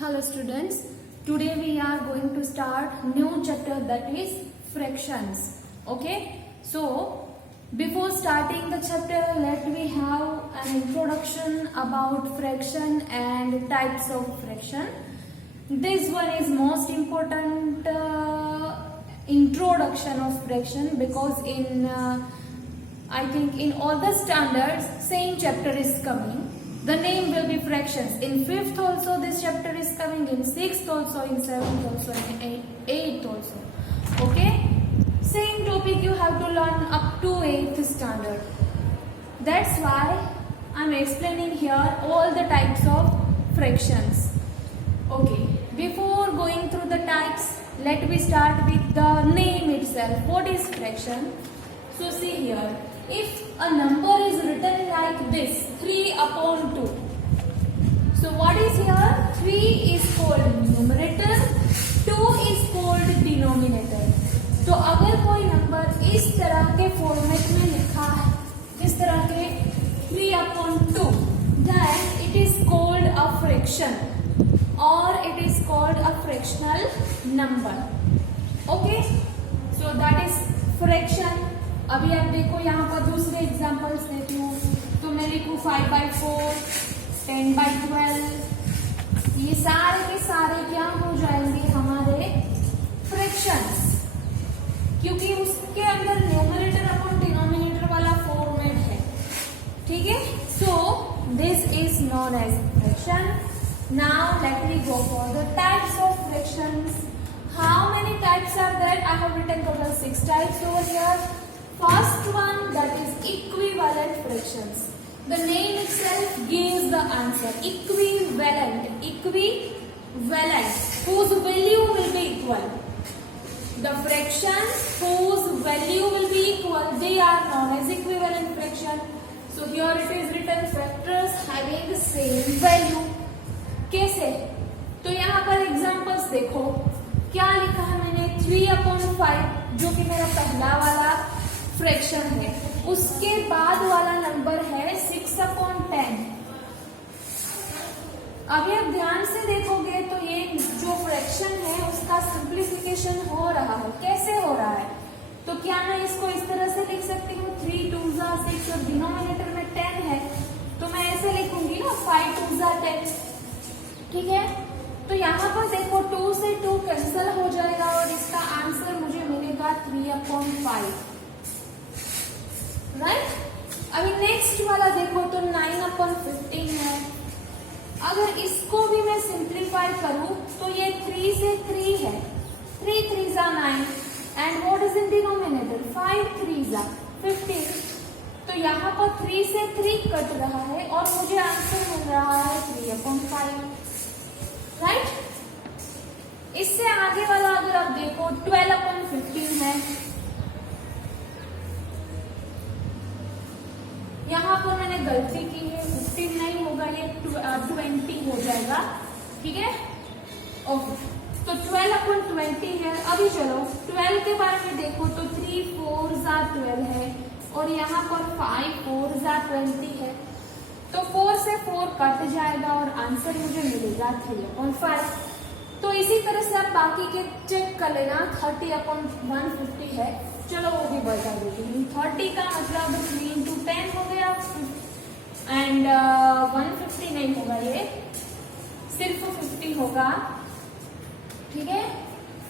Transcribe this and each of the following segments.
Hello students, today we are going to start new chapter that is fractions. Okay, so before starting the chapter let me have an introduction about fraction and types of fraction. This one is most important introduction of fraction because in I think in all the standards same chapter is coming. The name will be fractions. In 5th also this chapter is coming, in 6th also, in 7th also, in 8th also. Okay? Same topic you have to learn up to 8th standard. That's why I'm explaining here all the types of fractions. Okay, before going through the types, let me start with the name itself. What is fraction? So see here. If a number is written like this, 3 upon 2. So what is here? 3 is called numerator, 2 is called denominator. तो अगर कोई number इस तरह के format में लिखा है, इस तरह के 3 upon 2, then it is called a fraction or it is called a fractional number. Okay? So that is fraction. अभी आप देखो यहाँ पर दूसरे एग्जाम्पल्स देती हूँ, तो मैं लिखूँ 5/4, 10/12, ये सारे के सारे क्या हो जाएंगे हमारे फ्रैक्शंस, क्योंकि उसके अंदर न्यूमरेटर अपॉन डिनोमिनेटर वाला फॉर्मेट है. ठीक है, so this is known as fraction. Now let me go for the types of fractions. How many types are there? I have written total 6 types over here. First one, that is equivalent fractions. The name itself gives the answer. Equivalent, whose value will be equal. The fractions whose value will be equal, they are known as equivalent fraction. So here it is written factors having the same value. कैसे? तो यहाँ पर examples देखो, क्या लिखा है मैंने? 3/5 जो कि मेरा पहला वाला फ्रैक्शन है, उसके बाद वाला नंबर है 6/10. अभी आप ध्यान से देखोगे तो ये जो फ्रैक्शन है उसका सिंप्लीफिकेशन हो रहा है. कैसे हो रहा है? तो क्या मैं इसको इस तरह से लिख सकती हूँ? 3 2s 6 और डिनोमिनेटर में 10 है, तो मैं ऐसे लिखूंगी ना 5 2s 10. ठीक है, तो यहाँ पर देखो 2 से 2 कैंसिल हो जाएगा और इसका आंसर मुझे मिलेगा 3/5. राइट? अभी नेक्स्ट वाला देखो तो 9/15 है. अगर इसको भी मैं सिंप्लीफाई करूं तो ये 3 से 3 है, 3 3s 9 and what is in denominator? 5 3s 15. तो यहाँ पर 3 से 3 कट रहा है और मुझे आंसर मिल रहा है 3/5. राइट? इससे आगे वाला अगर आप देखो 12/15 है. यहाँ पर मैंने गलती की है, 15 नहीं होगा, ये 20 हो जाएगा. ठीक है, ओके. तो 12/20 है. अभी चलो 12 के बारे में देखो तो 3 4s 12 है और यहाँ पर 5 4s 20 है. तो 4 से 4 कट जाएगा और आंसर मुझे मिलेगा 3/5. तो इसी तरह से आप बाकी के चेक कर लेना. 30/150 है, चलो वो भी बता देती हूँ. 30 का मतलब 3 into 10 हो गया एंड 150 नहीं होगा, ये सिर्फ 50 होगा. ठीक है,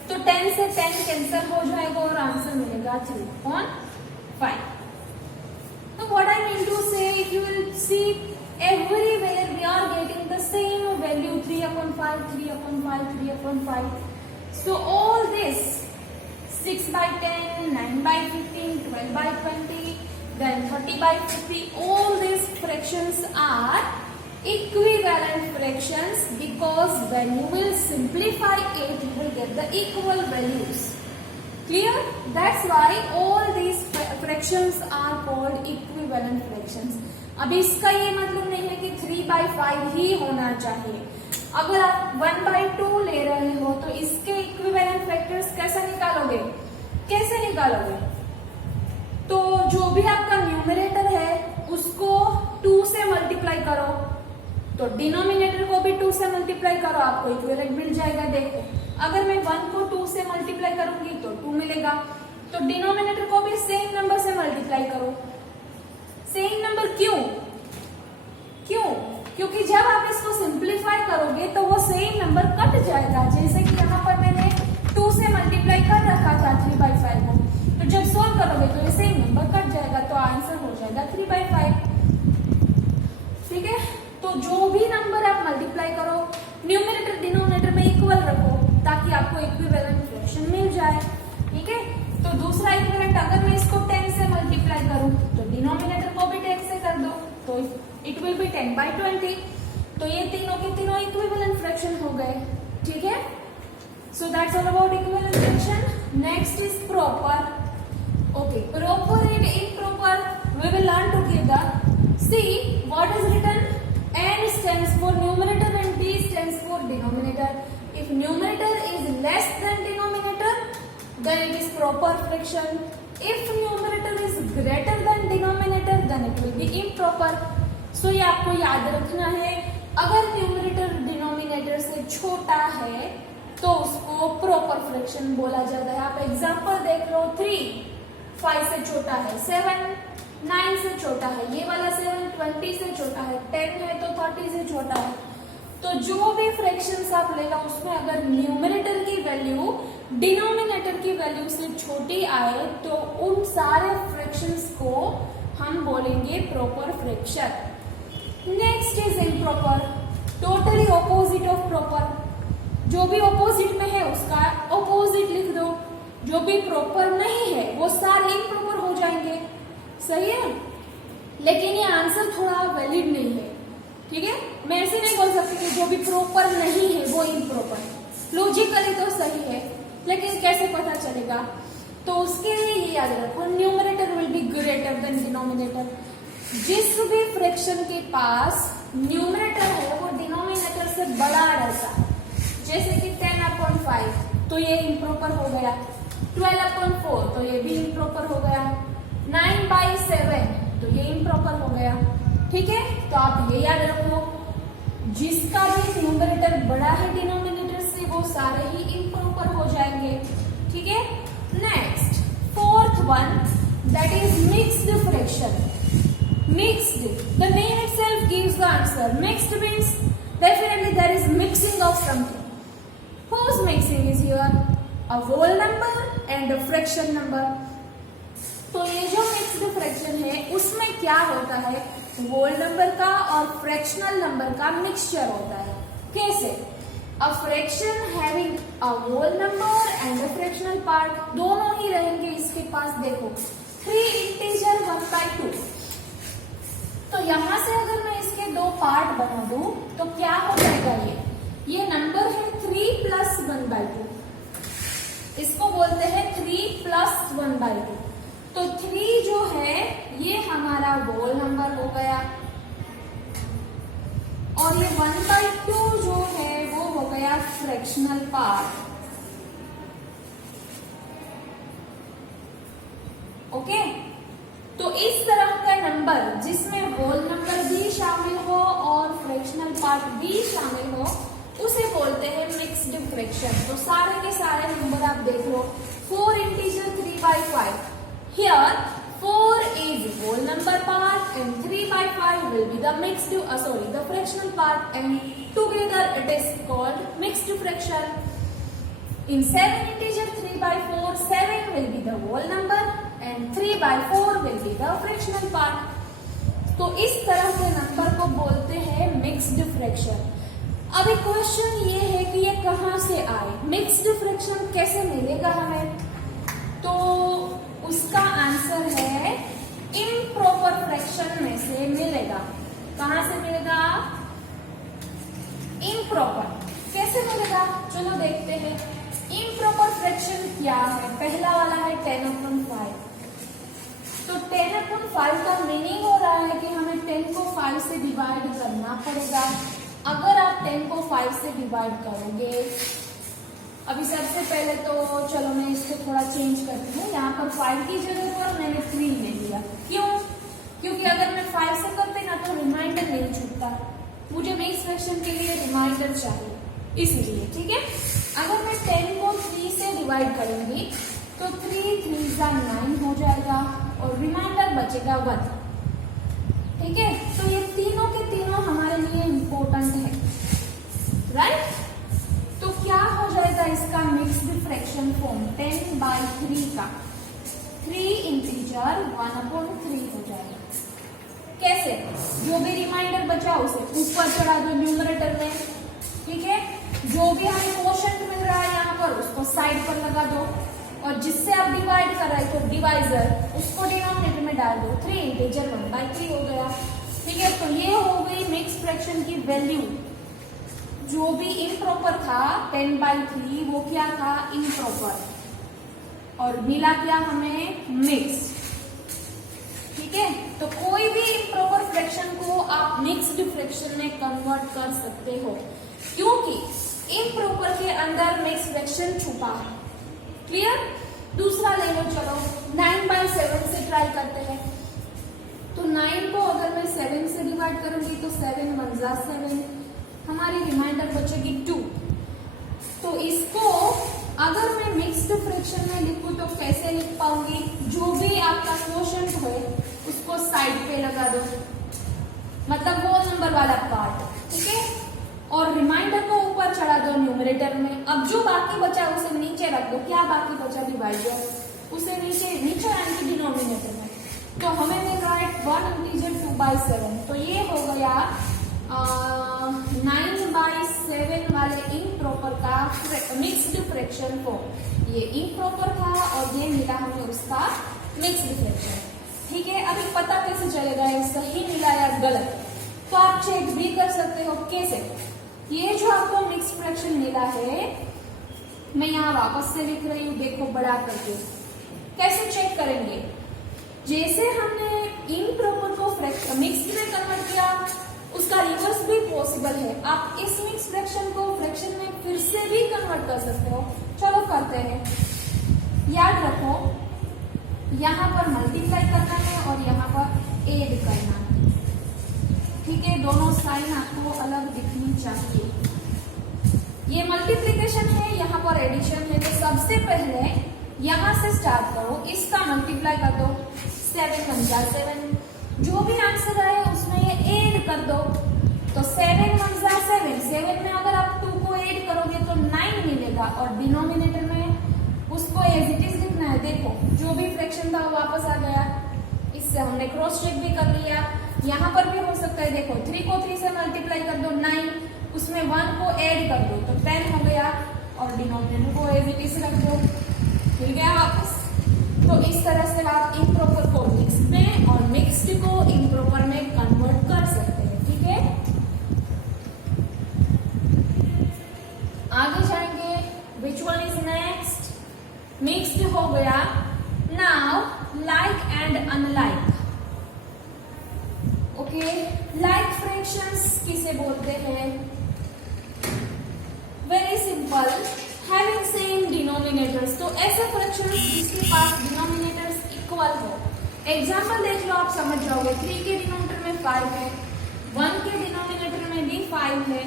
तो 10 से 10 कैंसिल हो जाएगा और आंसर मिलेगा 3/5. तो व्हाट आई मीन टू से, if you will see everywhere we are getting the same value 3/5, 3/5, 3/5. So all this 6/10, 9/15, 12/20, then 30/50, all these fractions are equivalent fractions because when you will simplify it, you will get the equal values. Clear? That's why all these fractions are called equivalent fractions. अब इसका ये मतलब नहीं है कि 3/5 ही होना चाहिए. अगर आप 1/2 ले रहे हो तो इसके इक्विवेलेंट फैक्टर्स कैसे निकालोगे? तो जो भी आपका न्यूमरेटर है उसको 2 से मल्टीप्लाई करो, तो डिनोमिनेटर को भी 2 से मल्टीप्लाई करो, आपको इक्विवेलेंट मिल जाएगा। देखो अगर मैं 1 को 2 से मल्टीप्लाई करूंगी तो 2 मिलेगा, तो डिनोमिनेटर को भी सेम नंबर से मल्टीप्लाई करो। सेम नंबर क्यों? क्योंकि जब आप इसको सिंप्लीफाई करोगे तो वो सेम नंबर कट जाएगा। जैसे कि यहाँ पर मैंने 2 से मल्टीप्लाई कर रखा था 3/5 को, तो जब सोल्व करोगे तो ये सेम नंबर कट जाएगा, तो आंसर हो जाएगा 3/5। ठीक है, तो जो भी नंबर आप मल्टीप्लाई करो न्यूमरेटर डिनोमिनेटर में इक्वल रखो ताकि आपको इक्विवेलेंट फ्रैक्शन मिल जाए। ठीक है, तो दूसरा इक्विवेलेंट अगर मैं इसको 10 से मल्टीप्लाई करूं तो डिनोमिनेटर को भी 10 से कर दो, तो इट विल बी 10/20। तो ये तीनों के तीनों इक्विवेलेंट फ्रैक्शन हो गए। ठीक है, so that's all about equivalent fraction. Next is proper. Okay, proper and improper we will learn together. See what is written, n stands for numerator and d stands for denominator. If numerator is less than denominator, then it is proper fraction. If numerator is greater than denominator, then it will be improper. So ये आपको याद रखना है, अगर numerator denominator से छोटा है तो उसको प्रॉपर फ्रैक्शन बोला जाता है। आप एग्जांपल देख लो, 3 5 से छोटा है, 7 9 से छोटा है, ये वाला 7 20 से छोटा है, 10 है तो 30 से छोटा है। तो जो भी फ्रैक्शंस आप ले लो उसमें अगर न्यूमरेटर की वैल्यू डिनोमिनेटर की वैल्यू से छोटी आए तो उन सारे फ्रैक्शंस को हम बोलेंगे proper fraction. Next is improper, totally opposite of proper. जो भी ऑपोजिट में है उसका ऑपोजिट लिख दो, जो भी प्रॉपर नहीं है वो सारे इम्प्रॉपर हो जाएंगे। सही है, लेकिन ये आंसर थोड़ा वैलिड नहीं है। ठीक है, मैं ऐसे नहीं बोल सकती कि जो भी प्रॉपर नहीं है वो इम्प्रॉपर है। लॉजिकली तो सही है, लेकिन कैसे पता चलेगा? तो उसके लिए ये याद रखो, numerator will be greater than denominator. जिस भी फ्रैक्शन के पास न्यूमरेटर है वो डिनोमिनेटर से बड़ा रहता है, जैसे कि 10/5 तो ये इम्प्रॉपर हो गया, 12/4 तो ये भी इम्प्रॉपर हो गया, 9/7 तो ये इम्प्रॉपर हो गया। ठीक है, तो आप ये याद रखो, जिसका भी न्यूमरेटर बड़ा है डिनोमिनेटर से वो सारे ही इम्प्रॉपर हो जाएंगे। ठीक है, next fourth one, that is mixed fraction. Mixed, the name itself gives the answer. Mixed means definitely there is mixing of something. Whose mixing is here? A whole number and a fraction number. तो ये जो mixed fraction है उसमें क्या होता है, whole number का और फ्रैक्शनल नंबर का मिक्सचर होता है। कैसे? A fraction having a whole number and a fractional part, दोनों ही रहेंगे इसके पास। देखो 3 इंटीजर 1/2, तो यहां से अगर मैं इसके 2 पार्ट बना दूं तो क्या हो जाएगा, ये नंबर है 3 + 1/2, इसको बोलते हैं 3 + 1/2। तो 3 जो है ये हमारा होल नंबर हो गया और ये 1/2 जो है वो हो गया फ्रैक्शनल पार्ट। ओके, तो इस तरह का नंबर जिसमें होल नंबर भी शामिल हो और फ्रैक्शनल पार्ट भी शामिल हो उसे बोलते हैं मिक्स्ड फ्रैक्शन। तो सारे के सारे नंबर आप देख लो, 4 integer 3/5, here 4 is whole number part and 3/5 will be the the fractional part, and together it is called mixed fraction. In 7 integer 3/4, 7 will be the whole number and 3/4 will be the fractional part. तो इस तरह के number को बोलते हैं mixed fraction. अब एक question ये है कि ये कहाँ से आए, मिक्स्ड फ्रैक्शन कैसे मिलेगा हमें? तो उसका आंसर है इम्प्रॉपर फ्रैक्शन में से मिलेगा। कहाँ से मिलेगा? इम्प्रॉपर। कैसे मिलेगा? चलो देखते हैं। इम्प्रॉपर फ्रैक्शन क्या है? पहला वाला है 10/5। तो 10/5 का मीनिंग हो रहा है कि हमें 10 को 5 से डिवाइड करना पड़ेगा। अगर आप 10 को 5 से डिवाइड करोगे, अभी सबसे पहले तो चलो मैं इसको थोड़ा चेंज करती हूँ। यहाँ पर 5 की जगह पर मैंने 3 ले लिया। क्यों? क्योंकि अगर मैं 5 से करती ना तो रिमाइंडर नहीं छूटता। मुझे मिक्स फ्रैक्शन के लिए रिमाइंडर चाहिए, इसलिए ठीक है। अगर मैं 10 को 3 से डिवाइड करूंगी तो 3 3 जा 9 हो जाएगा और रिमाइंडर बचेगा 1, ठीक है। तो ये तीनों के तीनों हमारे लिए इम्पोर्टेंट है, राइट। तो क्या हो जाएगा इसका मिक्स्ड फ्रैक्शन फॉर्म 10/3 का 3 इंटीजर 1/3 हो जाएगा। कैसे? जो भी रिमाइंडर बचा उसे ऊपर चढ़ा दो न्यूमरेटर में, ठीक है। जो भी हमें क्वोशंट मिल रहा है यहाँ पर उसको साइड पर लगा दो और जिससे आप डिवाइड कर रहे हो डिवाइजर उसको डिनोमिनेटर में डाल दो। 3 इंटीजर 1/3 हो गया, ठीक है। तो ये हो गई मिक्स फ्रैक्शन की वैल्यू। जो भी इम्प्रॉपर था 10/3 वो क्या था? इम्प्रॉपर, और मिला क्या हमें? मिक्स, ठीक है। तो कोई भी इम्प्रॉपर फ्रैक्शन को आप मिक्स्ड फ्रैक्शन में कन्वर्ट कर सकते हो, क्योंकि इम्प्रॉपर के अंदर मिक्स फ्रैक्शन छुपा है। क्लियर? दूसरा ले लो, चलो 9/7 से ट्राई करते हैं। तो 9 को अगर मैं 7 से डिवाइड करूंगी तो 7 1 जा 7, हमारी रिमाइंडर बचेगी 2। तो इसको अगर मैं मिक्स्ड फ्रैक्शन में लिखूं तो कैसे लिख पाऊंगी? जो भी आपका क्वोशंट है उसको साइड पे लगा दो, मतलब वो नंबर वाला पार्ट, ठीक है। और रिमाइंडर को ऊपर चढ़ा दो न्यूमरेटर में। अब जो बाकी बचा उसे नीचे रख दो। क्या बाकी बचा? डिवाइडर, उसे नीचे आएंगे डिनोमिनेटर में। तो हमें मिल रहा है 1 इंटीजर 2/7। तो ये हो गया 9/7 वाले इम्प्रॉपर का मिक्स्ड फ्रैक्शन फॉर्म। ये इम्प्रॉपर था और ये मिला हमें उसका मिक्स्ड फ्रैक्शन, ठीक है। अभी पता कैसे चलेगा ये सही मिला या गलत? तो आप चेक भी कर सकते हो। कैसे? ये जो आपको मिक्स फ्रैक्शन मिला है, मैं यहाँ वापस से लिख रही हूँ, देखो बड़ा करके। कैसे चेक करेंगे? जैसे हमने इम्प्रॉपर को मिक्स में कन्वर्ट किया, उसका रिवर्स भी पॉसिबल है। आप इस मिक्स फ्रैक्शन को फ्रैक्शन में फिर से भी कन्वर्ट कर सकते हो। चलो करते हैं। याद रखो, यहाँ पर मल्टीप्लाई करना है और यहाँ पर एड करना है, ठीक है। दोनों साइन आपको अलग दिखनी चाहिए। ये मल्टीप्लिकेशन है, यहाँ पर एडिशन है। तो सबसे पहले यहाँ से स्टार्ट करो, इसका मल्टीप्लाई कर दो। 7 1 जा 7, जो भी आंसर आए उसमें ये ऐड कर दो। तो 7 1 जा 7, 7 में अगर आप 2 को ऐड करोगे तो 9 मिलेगा और डिनोमिनेटर में उसको एज इट इज लिखना है। देखो जो भी फ्रैक्शन था वो वापस आ गया। इससे हमने क्रॉस चेक भी कर लिया। यहाँ पर भी हो सकता है, देखो 3 को 3 से मल्टीप्लाई कर दो 9, उसमें 1 को ऐड कर दो तो 10 हो गया और डिनोमिनेटर को एज इट इज रख दो, मिल गया वापस। तो इस तरह से आप इम्प्रॉपर को मिक्स में और मिक्स्ड को इम्प्रॉपर में कन्वर्ट कर सकते हैं, ठीक है। आगे जाएंगे, which one is next? Mixed हो गया। Now like and unlike. Okay, like fractions किसे बोलते हैं? Very simple, having same denominators. तो ऐसे फ्रैक्शंस जिसके पास डिनोमिनेटर्स इक्वल हो। एग्जांपल देख लो, आप समझ जाओगे। 3 के डिनोमिनेटर में 5 है, 1 के डिनोमिनेटर में भी 5 है,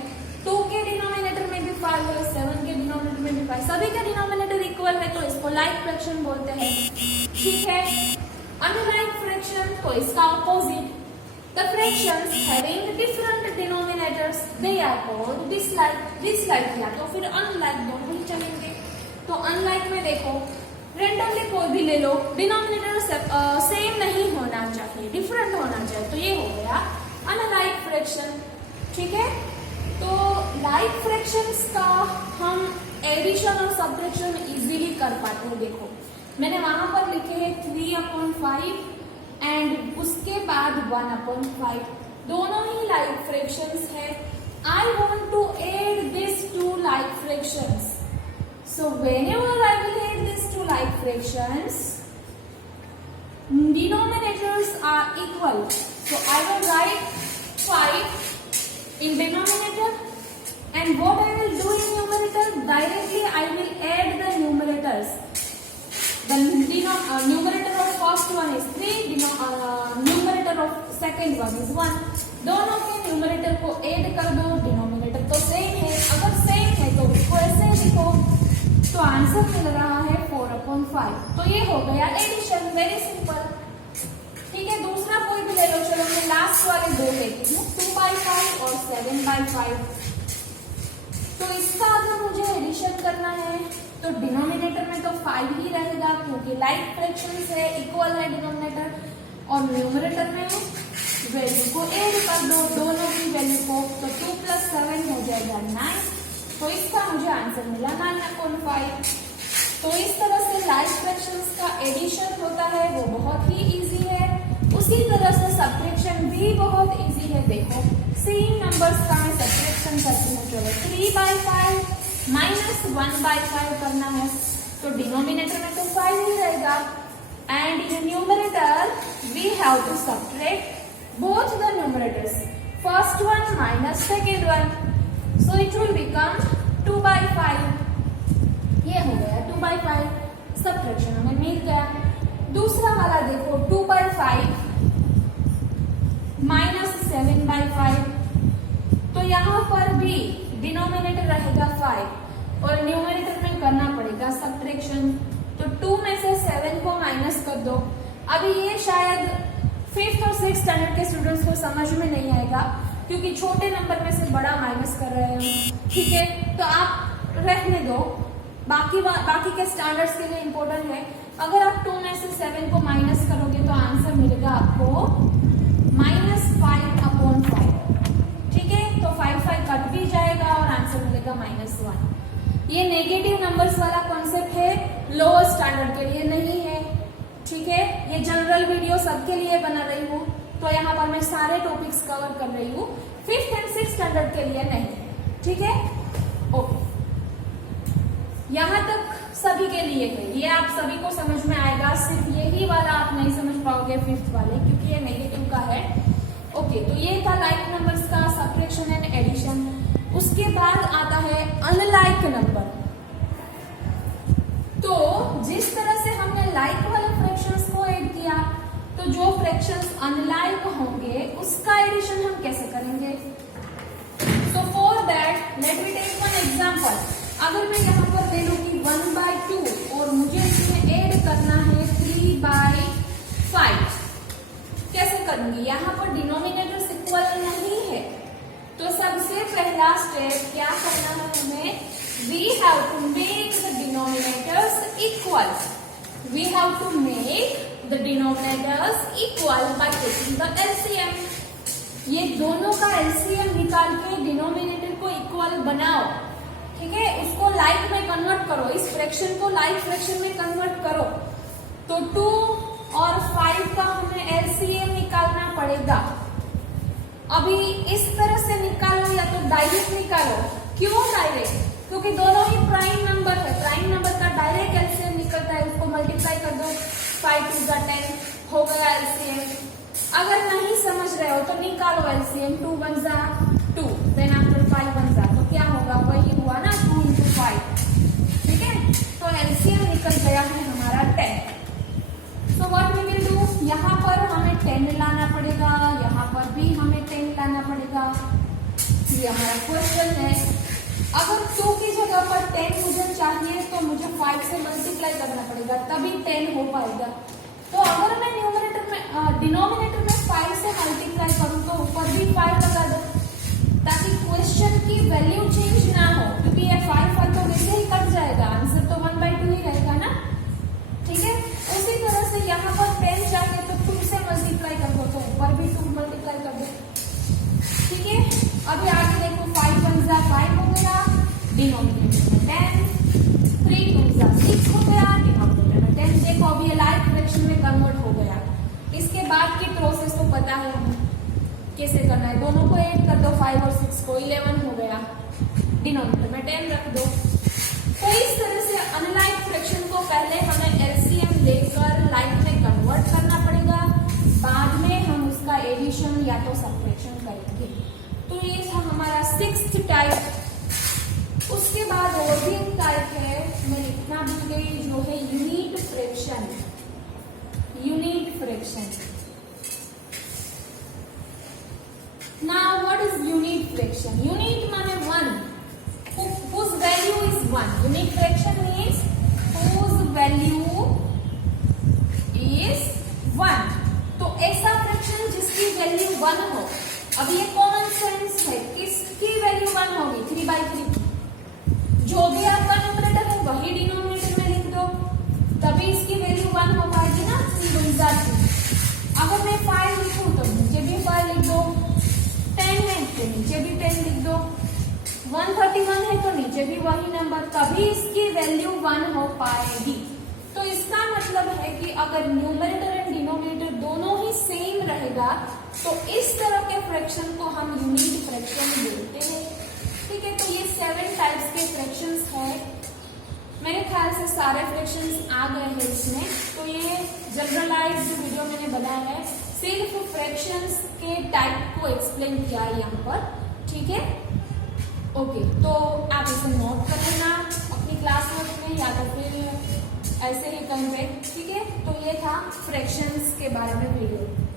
2 के डिनोमिनेटर में भी 5 है, 7 के डिनोमिनेटर में भी 5। सभी के डिनोमिनेटर इक्वल है तो इसको लाइक फ्रैक्शन बोलते हैं, ठीक है। अनलाइक फ्रैक्शन तो इसका opposite. The fractions having different denominators they are called dislike। dislike या तो फिर unlike, दोनों ही चलेंगे। तो unlike में देखो, रेंडमली कोई भी ले लो, डिनोमिनेटर सेम नहीं होना चाहिए, डिफरेंट होना चाहिए। तो ये हो गया अनलाइक फ्रैक्शन, ठीक है। तो लाइक फ्रैक्शंस का हम एडिशन और सब्ट्रैक्शन इजीली कर पाते हैं। देखो मैंने वहां पर लिखे है 3/5 एंड उसके बाद 1/5, दोनों ही लाइक फ्रैक्शंस है। I want to add this to like fractions, so whenever I will add this to like fractions, denominators are equal, so I will write 5 in denominator, and what I will do in numerator, directly I will add the numerators. The numerator of first one is 3, numerator of second one is 1। दोनों के numerator को add तो answer मिल रहा है 4/5। तो ये हो गया एडिशन, वेरी सिंपल। ठीक है, दूसरा कोई भी ले लो। चलो मैं लास्ट वाले दो लेती हूँ, 2/5 और 7/5। तो इसका अगर मुझे एडिशन करना है तो डिनोमिनेटर में तो 5 ही रहेगा, क्योंकि लाइक फ्रैक्शंस है, इक्वल है डिनोमिनेटर, और न्यूमरेटर में वैल्यू को ऐड कर दो, दोनों की वैल्यू को, तो 2 + 7 हो जाएगा 9। तो इसका मुझे आंसर मिला 9/5। तो इस तरह से लाइक फ्रैक्शंस का एडिशन होता है, वो बहुत ही इजी है। उसी तरह से सब्ट्रैक्शन भी बहुत इजी है। देखो सेम नंबर्स का मैं सब्ट्रैक्शन करती हूँ। चलो 3/5 - 1/5 करना है, तो डिनोमिनेटर में तो 5 ही रहेगा, and in numerator we have to subtract both the numerators, first one minus second one, so it will become 2/5। ये हो गया 2/5, सब्ट्रैक्शन हमें मिल गया। दूसरा वाला देखो 2/5 - 7/5, तो यहाँ पर भी डिनोमिनेटर रहेगा 5 और न्यूमरेटर में करना पड़ेगा सब्ट्रैक्शन। तो 2 में से 7 को माइनस कर दो। अभी ये शायद 5th और 6th स्टैंडर्ड के स्टूडेंट्स को समझ में नहीं आएगा, क्योंकि छोटे नंबर में से बड़ा माइनस कर रहे हैं। ठीक है, तो आप रहने दो, बाकी के स्टैंडर्ड्स के लिए इंपॉर्टेंट है। अगर आप 2 में से 7 को माइनस करोगे तो आंसर मिलेगा आपको -5/5। ठीक है, तो 5 कट भी जाएगा और आंसर मिलेगा -1। ये नेगेटिव नंबर्स वाला कॉन्सेप्ट है, लोअर स्टैंडर्ड के लिए नहीं है। ठीक है, ये जनरल वीडियो सबके लिए बना रही हूँ, तो यहाँ पर मैं सारे टॉपिक्स कवर कर रही हूँ, 5th और 6th स्टैंडर्ड के लिए नहीं। ठीक है, ओके, यहाँ तक सभी के लिए है, ये आप सभी को समझ में आएगा। सिर्फ यही वाला आप नहीं समझ पाओगे 5th वाले, क्योंकि ये नेगेटिव का है। ओके, तो ये था लाइक नंबर्स का सब्ट्रैक्शन एंड एडिशन। उसके बाद आता है अनलाइक नंबर। तो जिस तरह से हमने लाइक वाले फ्रैक्शंस को ऐड किया, तो जो फ्रैक्शंस अनलाइक होंगे उसका एडिशन हम कैसे करेंगे? तो for that let me take one example. अगर मैं यहाँ पर ले लूं कि 1/2 और मुझे इसमें ऐड करना है 3/5, कैसे करूंगी? यहाँ पर डिनोमिनेटर्स इक्वल नहीं है, तो सबसे पहला स्टेप क्या करना है हमें? We have to make the denominators equal. We have to make the denominators equal by taking the LCM. ये दोनों का LCM निकाल के डिनोमिनेटर को इक्वल बनाओ। ठीक है, उसको लाइक में कन्वर्ट करो, इस फ्रैक्शन को लाइक फ्रैक्शन में कन्वर्ट करो। तो 2 और 5 का हमें LCM निकालना पड़ेगा। अभी इस तरह से निकालो या तो डायरेक्ट निकालो। क्यों डायरेक्ट? क्योंकि दोनों ही प्राइम नंबर है, प्राइम नंबर का डायरेक्ट एलसीएम निकलता है, उसको मल्टीप्लाई कर दो, 5 × 10 हो गया एलसीएम। अगर नहीं समझ रहे हो तो निकालो एलसीएम, 2 × 1 = 2, देन आफ्टर 5 × 1 तो क्या होगा? वही हुआ ना, 2 × 5। ठीक है, तो एलसीएम निकल गया है हमारा 10। तो व्हाट वी विल डू, यहाँ पर हमें 10 लाना पड़ेगा, यहाँ पर भी हमें 10 लाना पड़ेगा। ये हमारा क्वेश्चन है। अगर 2 की जगह पर 10 मुझे चाहिए तो मुझे 5 से मल्टीप्लाई करना पड़ेगा, तभी 10 हो पाएगा। तो अगर मैं न्यूमरेटर में डिनोमिनेटर में 5 से मल्टीप्लाई करूं तो ऊपर भी 5 लगा दो, ताकि क्वेश्चन की वैल्यू चेंज ना हो, क्योंकि ये 5 तो वैसे ही कट जाएगा, आंसर तो 1/2 ही रहेगा ना। ठीक है, उसी तरह से यहाँ पर 10 चाहिए तो 2 से मल्टीप्लाई कर दो, तो ऊपर भी 2 मल्टीप्लाई कर दो। ठीक है, अभी आगे देखो, 5 × 1 = 5 हो गया, डिनोमिनेटर में 10, 3 × 2 = 6 हो गया, डिनोमिनेटर में 10। देखो अभी ये लाइक फ्रैक्शन में कन्वर्ट हो गया। इसके बाद की प्रोसेस तो पता है हमें कैसे करना है, दोनों को ऐड कर दो, 5 और 6 को, 11 हो गया, डिनोमिनेटर में 10 रख दो। तो इस तरह से अनलाइक फ्रैक्शन को पहले हमें एलसीएम लेकर लाइक में कन्वर्ट करना पड़ेगा, बाद में हम उसका एडिशन या तो सब्ट्रैक्शन करेंगे। तो ये था हमारा 6th टाइप। उसके बाद और भी एक टाइप है, मैं लिखना भूल गई, जो है unit fraction. Unit fraction. Now what is unit fraction? Unit माने 1, whose value is 1. Unique fraction means whose value is 1. तो ऐसा फ्रैक्शन जिसकी वैल्यू 1 हो. अब ये कॉमन सेंस है, किसकी वैल्यू 1 होगी? 3/3. जो भी आपका न्यूमरेटर है वही डिनोमिनेटर में लिख दो, तभी इसकी वैल्यू 1 हो पाएगी ना. 3×3. अगर मैं 5 लिखूं तो नीचे भी 5 लिख दो. 10 है तो नीचे भी 10 लिख दो. 131 है तो नीचे भी वही नंबर, तभी इसकी वैल्यू 1 हो पाएगी. तो इसका मतलब है कि अगर न्यूमरेटर एंड डिनोमिनेटर दोनों ही सेम रहेगा तो इस तरह के फ्रैक्शन को हम यूनिक फ्रैक्शन बोलते हैं. ठीक है, तो ये 7 टाइप्स के फ्रैक्शंस है. मेरे ख्याल से सारे फ्रैक्शंस आ गए हैं इसमें. तो ये जनरलाइज्ड वीडियो मैंने बनाया है, सिर्फ फ्रैक्शंस के टाइप को एक्सप्लेन किया है यहाँ पर. ठीक है, ओके. तो आप इसे नोट कर लेना अपनी क्लास नोट में या तो फिर ऐसे ही कहीं पे. ठीक है, तो ये था फ्रैक्शंस के बारे में वीडियो.